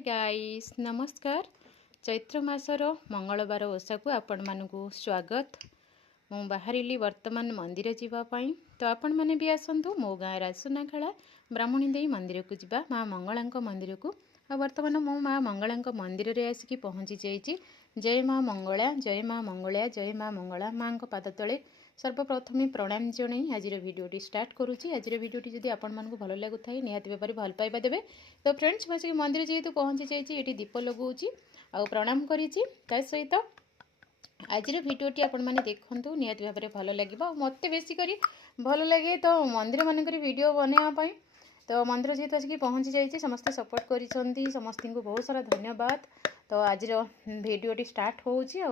Guys नमस्कार। चैत्र मासर मंगलवार ओषा को आपण मानकु स्वागत। मु बाहरिली वर्तमान मंदिर जीवाई तो आपण मैंने भी आसतु मो गाँ राजसुनाखेला ब्राह्मणी देई मंदिर को जीवा माँ मंगला मंदिर को। आ वर्तमान मो माँ मंगला मंदिर रे आसिकी पहुँची जाइए। जय माँ मंगला जय माँ मंगला जय माँ मंगला माँ पाद तले सर्वप्रथम प्रणाम जन आज भिडियोटी स्टार्ट करुँची। आज भिडियोटी जदि आपण मानकु भल लगुथाय निहाती भाव भल पाइबा देबे। तो फ्रेंड्स मैं मंदिर जेहेतु पहुँची जाइए ये दीप लगौची आ प्रणाम करिछि ता सहित आज भिडियोटी आपण मैंने देखंतु निहाती भाव भल लगे। मत बेसी करी भल लगे तो मंदिर मानक वीडियो बनवाई तो मंदिर जेहेतु आसिक पहुँची जाइए समस्ते सपोर्ट करिसेंती समस्त को बहुत सारा धन्यवाद। तो आज भिडियोटी स्टार्ट होउची आ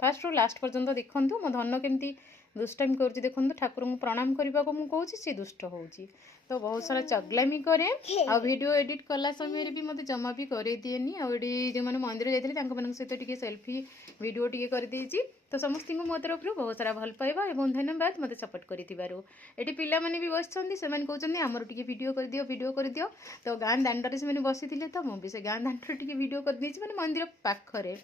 फास्ट रु लास्ट पर्यंत देखंतु मो धन केमती दुष्टामी कर देखो ठाकुर को प्रणाम करने को मुझे कहूँ सी दुष्ट होउची तो बहुत सारा चगलामी करे आ वीडियो एडिट कला समय भी मत जमा भी कर दिएनी आड़ी जो मैंने मंदिर जाते सहित टी सेल्फी वीडियो टी कर देछि। तो समस्त को मो तरफ बहुत सारा भल पाइबा और धन्यवाद मत सपोर्ट करिथिबारु। एटी पिला माने भी बसछन्ती से माने कहउछन्ती हमर टिके वीडियो कर दियो तो गाँ दांडरे से बसीथिले तो मु भी से गाँ दांडरे टिके वीडियो कर देछि माने मंदिर पाखरे।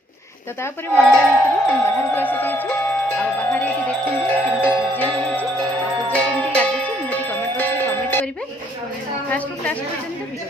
तो तापर मंदिर भितर बाहर को आसी जाइछु आ बाहर एटी देखंतु केमती पूजा होउछि आ पूजा केमती लागुछि निहाती कमेंट बॉक्स रे कमेंट करिवे। फास्ट टू लास्ट पर्यंत वीडियो